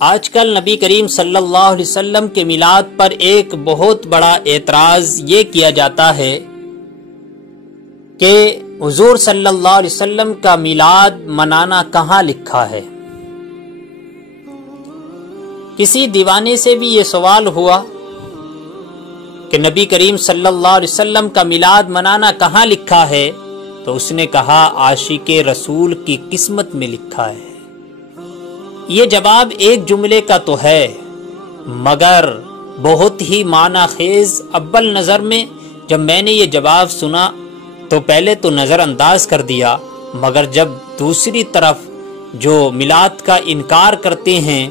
آج کل نبی کریم صلی اللہ علیہ وسلم کے میلاد پر ایک بہت بڑا اعتراض یہ کیا جاتا ہے کہ حضور صلی اللہ علیہ وسلم کا میلاد منانا کہاں لکھا ہے۔ کسی دیوانے سے بھی یہ سوال ہوا کہ نبی کریم صلی اللہ علیہ وسلم کا میلاد منانا کہاں لکھا ہے، تو اس نے کہا عاشق رسول کی قسمت میں لکھا ہے۔ یہ جواب ایک جملے کا تو ہے، مگر بہت ہی معنی خیز۔ اول نظر میں جب میں نے یہ جواب سنا تو پہلے تو نظر انداز کر دیا، مگر جب دوسری طرف جو میلاد کا انکار کرتے ہیں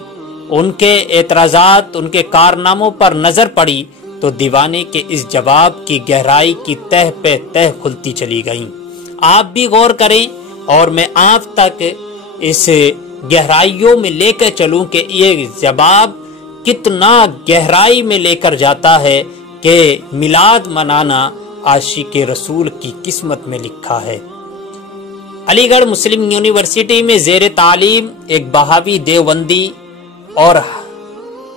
ان کے اعتراضات، ان کے کارناموں پر نظر پڑی تو دیوانے کے اس جواب کی گہرائی کی تہ پہ تہ کھلتی چلی گئیں۔ آپ بھی غور کریں اور میں آپ تک اس گہرائیوں میں لے کر چلوں کہ یہ جواب کتنا گہرائی میں لے کر جاتا ہے کہ میلاد منانا عاشق رسول کی قسمت میں لکھا ہے۔ علی گڑھ مسلم یونیورسٹی میں زیر تعلیم ایک بہاوی دیوبندی اور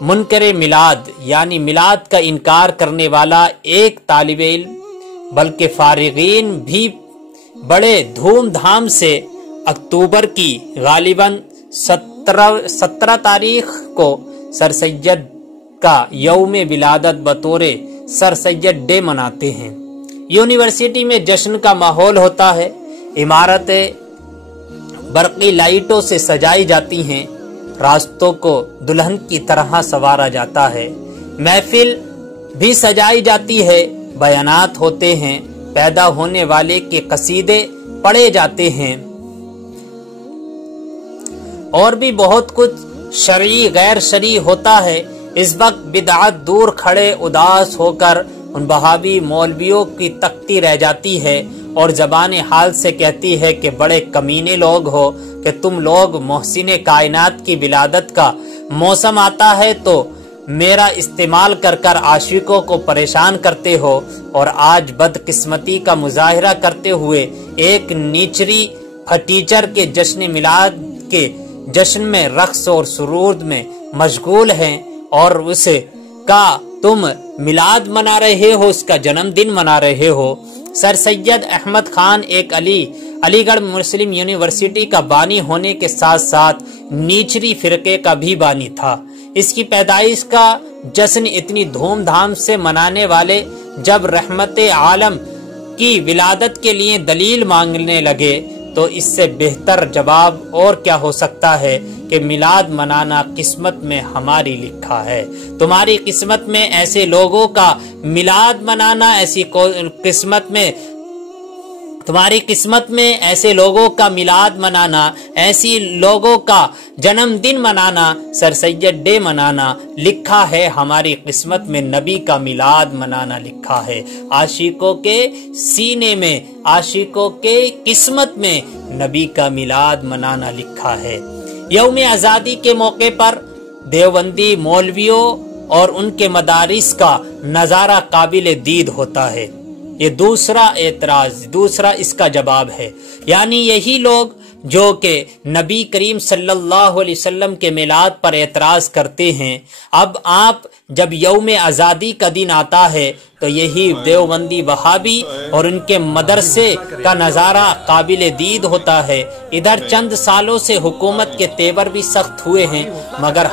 منکر میلاد یعنی میلاد کا انکار کرنے والا ایک طالب علم بلکہ فارغین بھی بڑے دھوم دھام سے اکتوبر کی غالباً 17 تاریخ کو سر سید کا یوم ولادت بطور سر سید ڈے مناتے ہیں۔ یونیورسٹی میں جشن کا ماحول ہوتا ہے، عمارتیں برقی لائٹوں سے سجائی جاتی ہیں، راستوں کو دلہن کی طرح سنوارا جاتا ہے، محفل بھی سجائی جاتی ہے، بیانات ہوتے ہیں، پیدا ہونے والے کے قصیدے پڑھے جاتے ہیں اور بھی بہت کچھ شرعی غیر شرعی ہوتا ہے۔ اس وقت بدعت دور کھڑے اداس ہو کر ان بہاوی مولویوں کی تکتی رہ جاتی ہے اور زبان حال سے کہتی ہے کہ بڑے کمینے لوگ ہو کہ تم لوگ محسن کائنات کی ولادت کا موسم آتا ہے تو میرا استعمال کر کر عاشقوں کو پریشان کرتے ہو، اور آج بدقسمتی کا مظاہرہ کرتے ہوئے ایک نیچری پھٹیچر کے جشن میلاد کے جشن میں رقص اور سرود میں مشغول ہیں، اور اس کا تم میلاد منا رہے ہو، اس کا جنم دن منا رہے ہو۔ سر سید احمد خان ایک علی گڑھ مسلم یونیورسٹی کا بانی ہونے کے ساتھ ساتھ نیچری فرقے کا بھی بانی تھا۔ اس کی پیدائش کا جشن اتنی دھوم دھام سے منانے والے جب رحمت عالم کی ولادت کے لیے دلیل مانگنے لگے تو اس سے بہتر جواب اور کیا ہو سکتا ہے کہ میلاد منانا قسمت میں ہماری لکھا ہے۔ تمہاری قسمت میں ایسے لوگوں کا میلاد منانا، ایسی قسمت میں تمہاری قسمت میں ایسے لوگوں کا میلاد منانا، ایسی لوگوں کا جنم دن منانا، سر سید ڈے منانا لکھا ہے۔ ہماری قسمت میں نبی کا میلاد منانا لکھا ہے۔ عاشقوں کے سینے میں، عاشقوں کے قسمت میں نبی کا میلاد منانا لکھا ہے۔ یوم آزادی کے موقع پر دیوبندی مولویوں اور ان کے مدارس کا نظارہ قابل دید ہوتا ہے۔ یہ دوسرا اعتراض، دوسرا اس کا جواب ہے، یعنی یہی لوگ جو کہ نبی کریم صلی اللہ علیہ وسلم کے میلاد پر اعتراض کرتے ہیں، اب آپ جب یوم آزادی کا دن آتا ہے تو یہی دیوبندی وہابی اور ان کے مدرسے کا نظارہ قابل دید ہوتا ہے۔ ادھر چند سالوں سے حکومت کے تیور بھی سخت ہوئے ہیں، مگر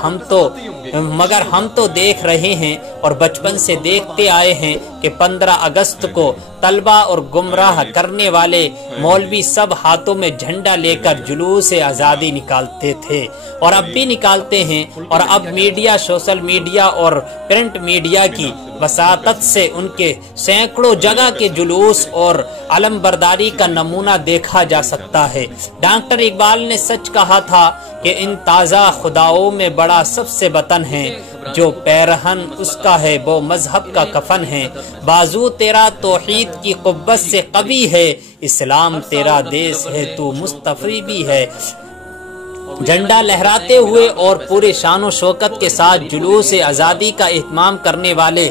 ہم تو دیکھ رہے ہیں اور بچپن سے دیکھتے آئے ہیں کہ 15 اگست کو طلبہ اور گمراہ کرنے والے مولوی سب ہاتھوں میں جھنڈا لے کر جلوس آزادی نکالتے تھے اور اب بھی نکالتے ہیں، اور اب میڈیا، سوشل میڈیا اور پرنٹ میڈیا کی وساطت سے ان کے سینکڑوں جگہ کے جلوس اور علم برداری کا نمونہ دیکھا جا سکتا ہے۔ ڈاکٹر اقبال نے سچ کہا تھا کہ ان تازہ خداؤں میں بڑا سب سے وطن ہے، جو پیرہن اس کا ہے وہ مذہب کا کفن ہے، بازو تیرا توحید کی قوت سے قوی ہے، اسلام تیرا دیس ہے تو مصطفی بھی ہے۔ جھنڈا لہراتے ہوئے اور پورے شان و شوکت کے ساتھ جلوس آزادی کا اہتمام کرنے والے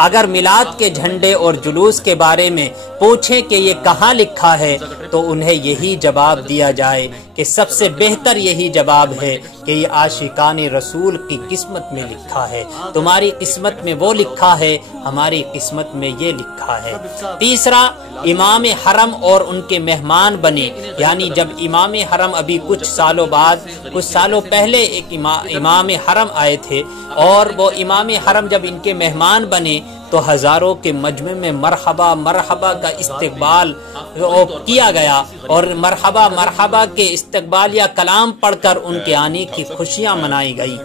اگر میلاد کے جھنڈے اور جلوس کے بارے میں پوچھیں کہ یہ کہاں لکھا ہے تو انہیں یہی جواب دیا جائے کہ سب سے بہتر یہی جواب ہے کہ یہ عاشقان رسول کی قسمت میں لکھا ہے۔ تمہاری قسمت میں وہ لکھا ہے، ہماری قسمت میں یہ لکھا ہے۔ تیسرا، امام حرم اور ان کے مہمان بنے، یعنی جب امام حرم ابھی کچھ سالوں پہلے ایک امام حرم آئے تھے، اور وہ امام حرم جب ان کے مہمان بنے تو ہزاروں کے مجمع میں مرحبا مرحبا کا استقبال کیا گیا، اور مرحبا مرحبا کے استقبال یا کلام پڑھ کر ان کے آنے کی خوشیاں منائی گئی۔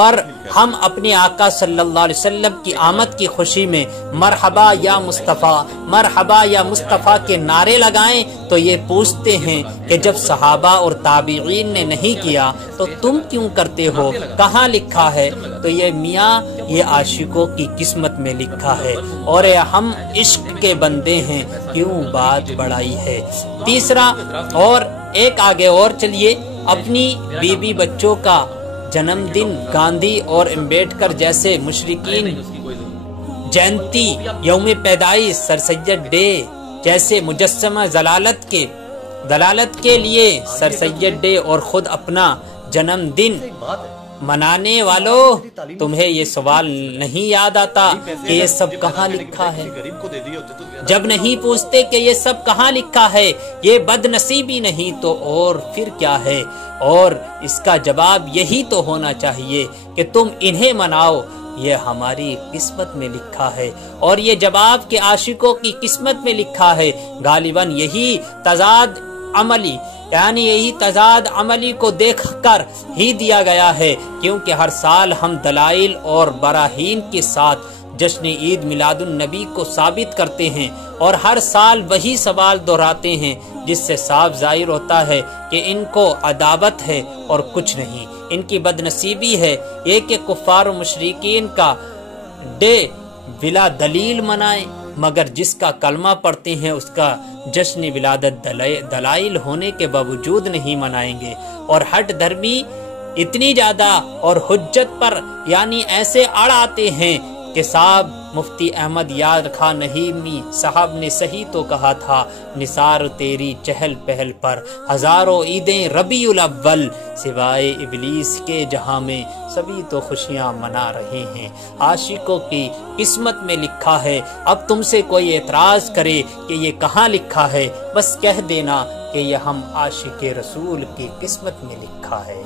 اور ہم اپنے آقا صلی اللہ علیہ وسلم کی آمد کی خوشی میں مرحبا یا مصطفیٰ، مرحبا یا مصطفیٰ کے نعرے لگائیں تو یہ پوچھتے ہیں کہ جب صحابہ اور تابعین نے نہیں کیا تو تم کیوں کرتے ہو، کہاں لکھا ہے؟ تو یہ میاں یہ عاشقوں کی قسمت میں لکھا ہے، اور ہم عشق کے بندے ہیں، کیوں بات بڑائی ہے۔ تیسرا، اور ایک آگے اور چلیے، اپنی بیوی بچوں کا جنم دن گاندھی اور امبیڈکر جیسے مشرقین جینتی، یوم پیدائش، سر سید ڈے جیسے مجسمہ دلالت کے لیے سر سید ڈے اور خود اپنا جنم دن منانے والوں، تمہیں یہ سوال نہیں یاد آتا کہ یہ سب کہاں لکھا ہے؟ جب نہیں پوچھتے کہ یہ سب کہاں لکھا ہے، یہ بد نصیبی نہیں تو اور پھر کیا ہے؟ اور اس کا جواب یہی تو ہونا چاہیے کہ تم انہیں مناؤ، یہ ہماری قسمت میں لکھا ہے۔ اور یہ جواب کہ عاشقوں کی قسمت میں لکھا ہے، غالباً یہی تضاد عملی کو دیکھ کر ہی دیا گیا ہے، کیونکہ ہر سال ہم دلائل اور براہین کے ساتھ جشن عید میلاد النبی کو ثابت کرتے ہیں، اور ہر سال وہی سوال دہراتے ہیں، جس سے صاف ظاہر ہوتا ہے کہ ان کو عداوت ہے اور کچھ نہیں، ان کی بد نصیبی ہے یہ کہ کفار و مشرکین کا ڈے بلا دلیل منائیں، مگر جس کا کلمہ پڑھتے ہیں اس کا جشن ولادت دلائل ہونے کے باوجود نہیں منائیں گے۔ اور ہٹ دھرمی اتنی زیادہ اور حجت پر یعنی ایسے اڑ آتے ہیں کہ صاحب مفتی احمد یار خان نہیمی صاحب نے صحیح تو کہا تھا، نثار تیری چہل پہل پر ہزاروں عیدیں ربیع الاول، سوائے ابلیس کے جہاں میں سبھی تو خوشیاں منا رہے ہیں۔ عاشقوں کی قسمت میں لکھا ہے۔ اب تم سے کوئی اعتراض کرے کہ یہ کہاں لکھا ہے، بس کہہ دینا کہ یہ ہم عاشق رسول کی قسمت میں لکھا ہے۔